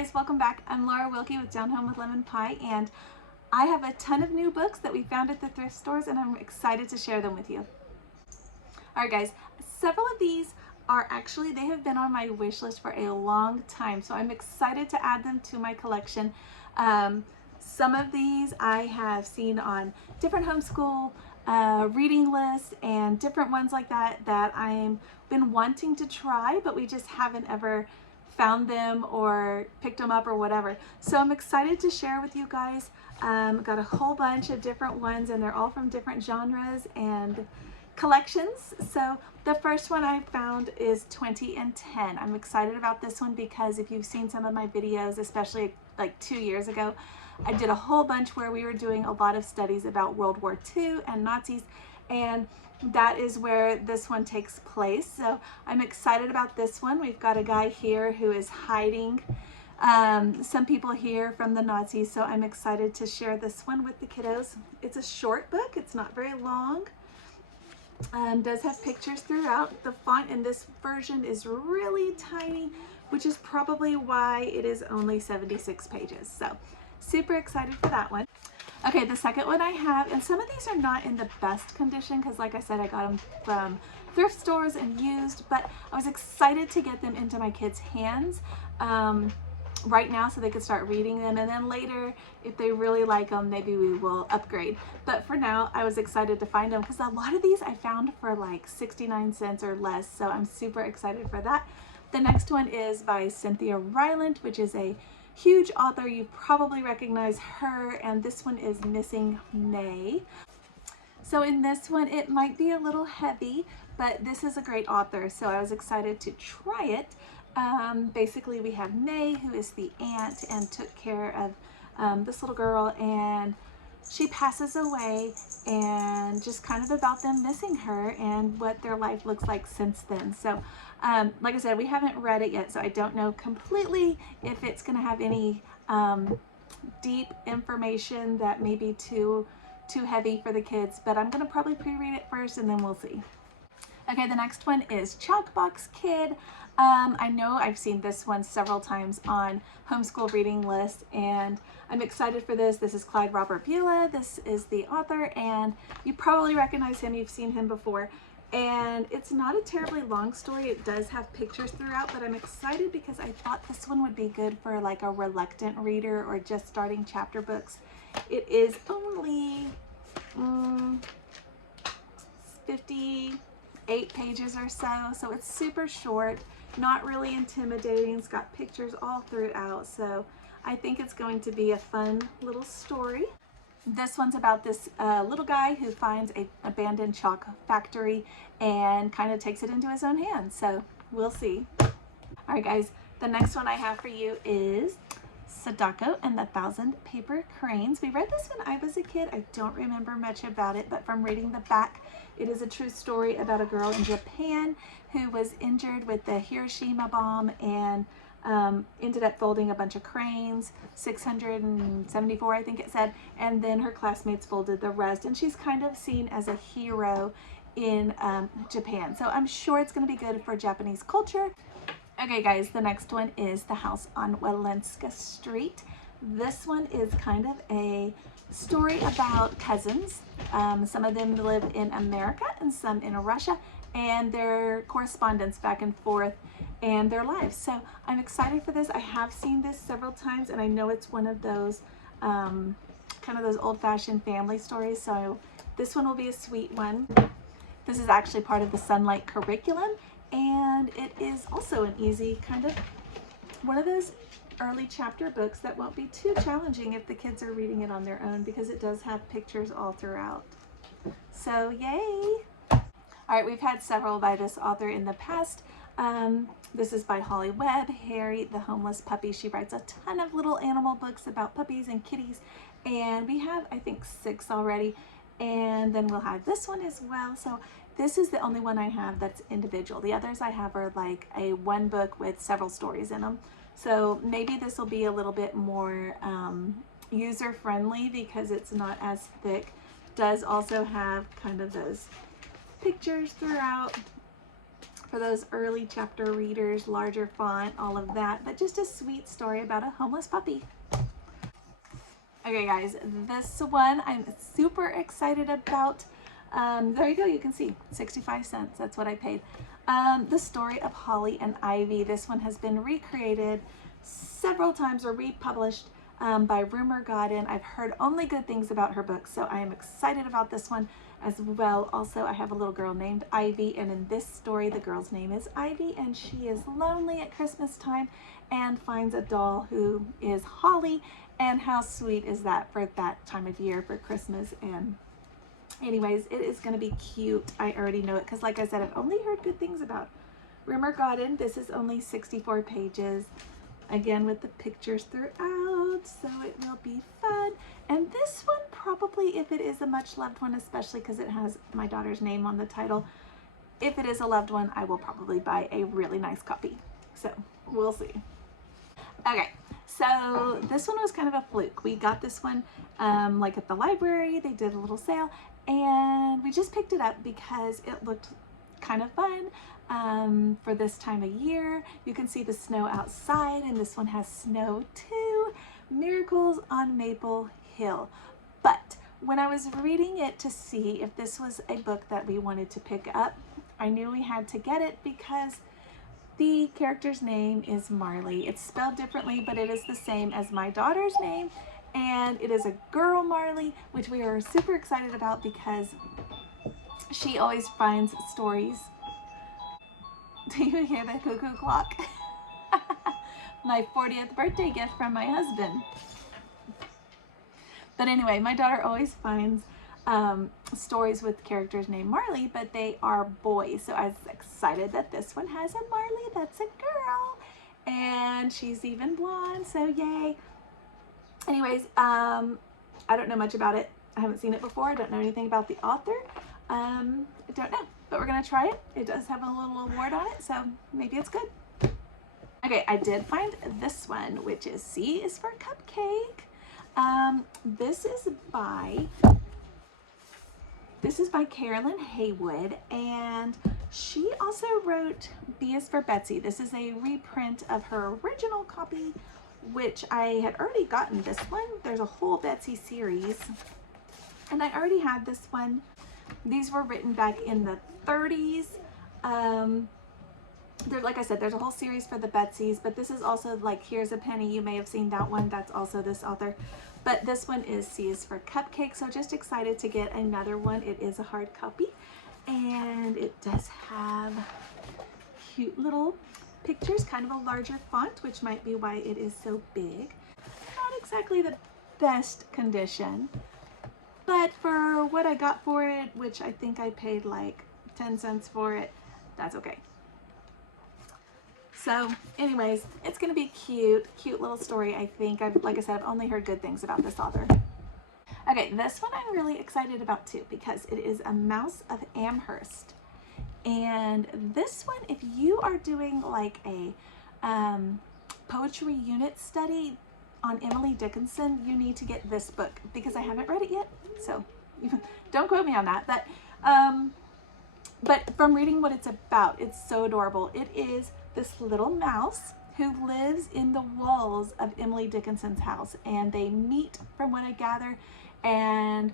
guys, welcome back. I'm Laura Wilkie with Down Home with Lemon Pie, and I have a ton of new books that we found at the thrift stores, and I'm excited to share them with you. All right guys, several of these are actually, they have been on my wish list for a long time, so I'm excited to add them to my collection. Some of these I have seen on different homeschool reading lists and different ones like that I've been wanting to try, but we just haven't ever found them or picked them up or whatever. So I'm excited to share with you guys. Got a whole bunch of different ones, and they're all from different genres and collections. So the first one I found is 20 and 10. I'm excited about this one because if you've seen some of my videos, especially like 2 years ago, I did a whole bunch where we were doing a lot of studies about World War II and Nazis, and that is where this one takes place. So I'm excited about this one. We've got a guy here who is hiding some people here from the Nazis, so I'm excited to share this one with the kiddos. It's a short book, it's not very long. Does have pictures throughout. The font in this version is really tiny, which is probably why it is only 76 pages. So super excited for that one. Okay, the second one I have, and some of these are not in the best condition because like I said, I got them from thrift stores and used, but I was excited to get them into my kids' hands right now so they could start reading them, and then later if they really like them, maybe we will upgrade. But for now, I was excited to find them because a lot of these I found for like 69 cents or less, so I'm super excited for that. The next one is by Cynthia Rylant, which is a huge author. You probably recognize her, and this one is Missing Nay. So in this one, it might be a little heavy, but this is a great author, so I was excited to try it. Basically, we have Nay, who is the aunt and took care of this little girl, and she passes away, and just kind of about them missing her and what their life looks like since then. So like I said, we haven't read it yet, so I don't know completely if it's going to have any deep information that may be too heavy for the kids, but I'm going to probably pre-read it first and then we'll see. Okay, the next one is Chalkbox Kid. I know I've seen this one several times on homeschool reading lists, and I'm excited for this. This is Clyde Robert Beulah. This is the author, and you probably recognize him. You've seen him before. And it's not a terribly long story. It does have pictures throughout, but I'm excited because I thought this one would be good for like a reluctant reader or just starting chapter books. It is only 58 pages or so it's super short, not really intimidating. It's got pictures all throughout, so I think it's going to be a fun little story. This one's about this little guy who finds an abandoned chalk factory and kind of takes it into his own hands, so we'll see. All right guys, the next one I have for you is Sadako and the Thousand Paper Cranes. We read this when I was a kid. I don't remember much about it, but from reading the back, it is a true story about a girl in Japan who was injured with the Hiroshima bomb and ended up folding a bunch of cranes, 674 I think it said, and then her classmates folded the rest, and she's kind of seen as a hero in Japan. So I'm sure it's going to be good for Japanese culture. Okay guys, the next one is The House on Walenska Street. This one is kind of a story about cousins. Some of them live in America and some in Russia, and their correspondence back and forth and their lives. So I'm excited for this. I have seen this several times, and I know it's one of those kind of those old-fashioned family stories, so this one will be a sweet one. This is actually part of the Sunlight curriculum, and it is also an easy kind of one of those early chapter books that won't be too challenging if the kids are reading it on their own, because it does have pictures all throughout. So yay! All right, we've had several by this author in the past. This is by Holly Webb, Harry the Homeless Puppy. She writes a ton of little animal books about puppies and kitties, and we have I think 6 already, and then we'll have this one as well. So this is the only one I have that's individual. The others I have are like a one book with several stories in them. So maybe this will be a little bit more user-friendly because it's not as thick. Does also have kind of those pictures throughout. for those early chapter readers, larger font, all of that, but just a sweet story about a homeless puppy. Okay guys, this one I'm super excited about. There you go, you can see 65 cents, that's what I paid. The story of Holly and Ivy. This one has been recreated several times or republished by Rumor Godin. I've heard only good things about her books, so I am excited about this one as well. Also, I have a little girl named Ivy, and in this story, the girl's name is Ivy, and she is lonely at Christmas time and finds a doll who is Holly. And how sweet is that for that time of year for Christmas? And anyways, it is going to be cute. I already know it because, like I said, I've only heard good things about Rumor Godin. This is only 64 pages. Again, with the pictures throughout, so it will be fun. And this one probably, if it is a much loved one, especially because it has my daughter's name on the title, if it is a loved one, I will probably buy a really nice copy. So we'll see. Okay, so this one was kind of a fluke. We got this one like at the library. They did a little sale, and we just picked it up because it looked kind of fun. For this time of year. You can see the snow outside, and this one has snow too. Miracles on Maple Hill. But when I was reading it to see if this was a book that we wanted to pick up, I knew we had to get it because the character's name is Marley. It's spelled differently, but it is the same as my daughter's name, and it is a girl Marley, which we are super excited about because she always finds stories. Do you hear the cuckoo clock? My 40th birthday gift from my husband. But anyway, my daughter always finds stories with characters named Marley, but they are boys. So I was excited that this one has a Marley that's a girl. And she's even blonde, so yay. Anyways, I don't know much about it. I haven't seen it before. I don't know anything about the author. I don't know. But we're gonna try it. It does have a little award on it, so maybe it's good. Okay, I did find this one, which is C is for Cupcake. This is by Carolyn Haywood, and she also wrote B is for Betsy. This is a reprint of her original copy, which I had already gotten this one. There's a whole Betsy series, and I already had this one. These were written back in the 30s. Like I said, there's a whole series for the Betsies, but this is also like Here's a Penny. You may have seen that one. That's also this author. But this one is C is for Cupcake, so just excited to get another one. It is a hard copy, and it does have cute little pictures, kind of a larger font, which might be why it is so big. Not exactly the best condition, but for what I got for it, which I think I paid like 10 cents for it, that's okay. So anyways, it's gonna be cute little story. I think like I said, I've only heard good things about this author. Okay, this one I'm really excited about too, because it is A Mouse of Amherst. And this one, if you are doing like a poetry unit study on Emily Dickinson, you need to get this book because I haven't read it yet. So don't quote me on that. But from reading what it's about, it's so adorable. It is this little mouse who lives in the walls of Emily Dickinson's house, and they meet, from what I gather, and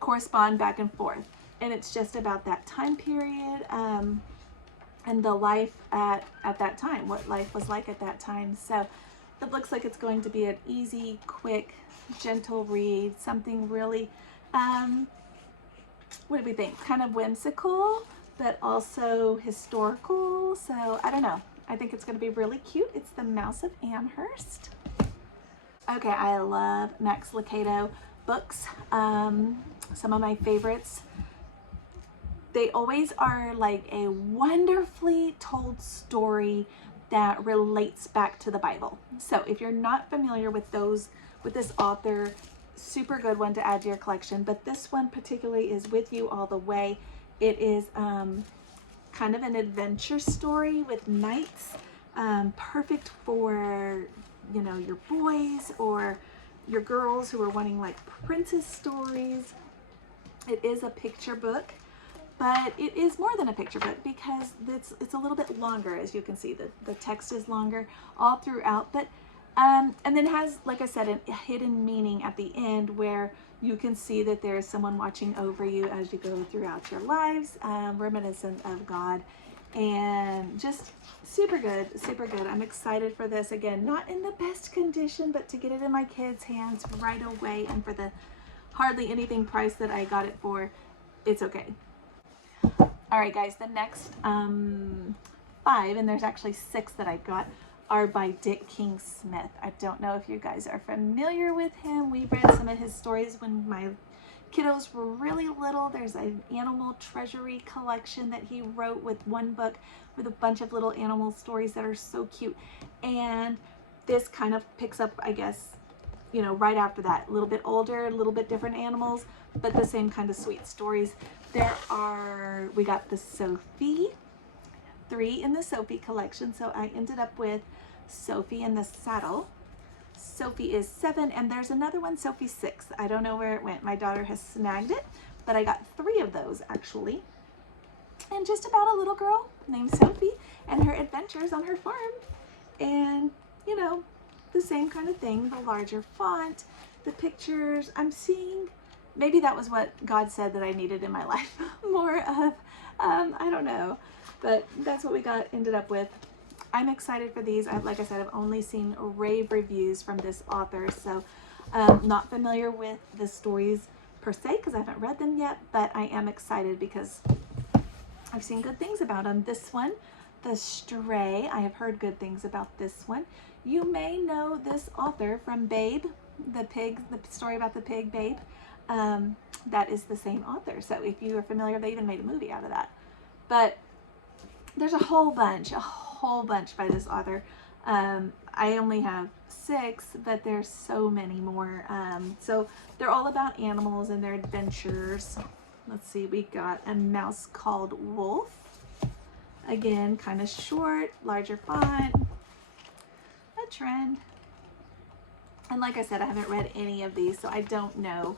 correspond back and forth. And it's just about that time period and the life at that time, what life was like at that time. So it looks like it's going to be an easy, quick, gentle read, something really, what do we think? Kind of whimsical, but also historical. So I don't know. I think it's going to be really cute. It's The Mouse of Amherst. Okay, I love Max Lucado books. Some of my favorites. They always are like a wonderfully told story that relates back to the Bible. So if you're not familiar with this author, super good one to add to your collection. But this one particularly is With You All the Way. It is kind of an adventure story with knights, perfect for, you know, your boys or your girls who are wanting like princess stories. It is a picture book, but it is more than a picture book because it's a little bit longer. As you can see, the text is longer all throughout, but and then has, like I said, a hidden meaning at the end where you can see that there is someone watching over you as you go throughout your lives, reminiscent of God, and just super good, super good. I'm excited for this. Again, not in the best condition, but to get it in my kids' hands right away, and for the hardly anything price that I got it for, it's okay. All right, guys, the next 5, and there's actually 6 that I got, are by Dick King Smith. I don't know if you guys are familiar with him. We read some of his stories when my kiddos were really little. There's an animal treasury collection that he wrote with one book with a bunch of little animal stories that are so cute. And this kind of picks up, I guess, you know, right after that. A little bit older, a little bit different animals, but the same kind of sweet stories. We got the Sophie, 3 in the Sophie collection. So I ended up with Sophie in the Saddle. Sophie is 7, and there's another one, Sophie 6. I don't know where it went. My daughter has snagged it, but I got 3 of those actually. And just about a little girl named Sophie and her adventures on her farm. And, you know, the same kind of thing, the larger font, the pictures. I'm seeing, maybe that was what God said that I needed in my life. More of, I don't know, but that's what we ended up with. I'm excited for these. Like I said, I've only seen rave reviews from this author, so not familiar with the stories per se because I haven't read them yet, but I am excited because I've seen good things about them. This one, The Stray, I have heard good things about this one. You may know this author from Babe, the pig, the story about the pig Babe. That is the same author. So if you are familiar, they even made a movie out of that. But there's a whole bunch by this author. I only have 6, but there's so many more. So they're all about animals and their adventures. Let's see, we got A Mouse Called Wolf. Again, kind of short, larger font, a trend. And like I said, I haven't read any of these, so I don't know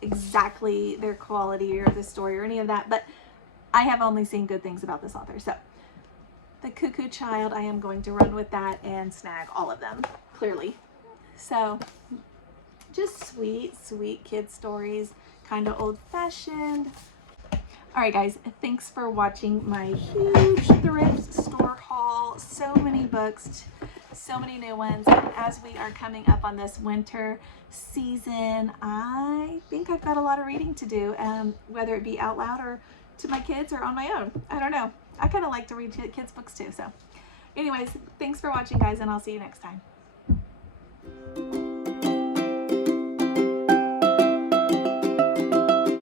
exactly their quality or the story or any of that, but I have only seen good things about this author. So The Cuckoo Child, I am going to run with that and snag all of them, clearly. So just sweet, sweet kid stories, kind of old-fashioned. All right, guys, thanks for watching my huge thrift store haul. So many books, so many new ones. And as we are coming up on this winter season, I think I've got a lot of reading to do, whether it be out loud or to my kids or on my own. I don't know. I kind of like to read kids' books too. So anyways, thanks for watching, guys, and I'll see you next time.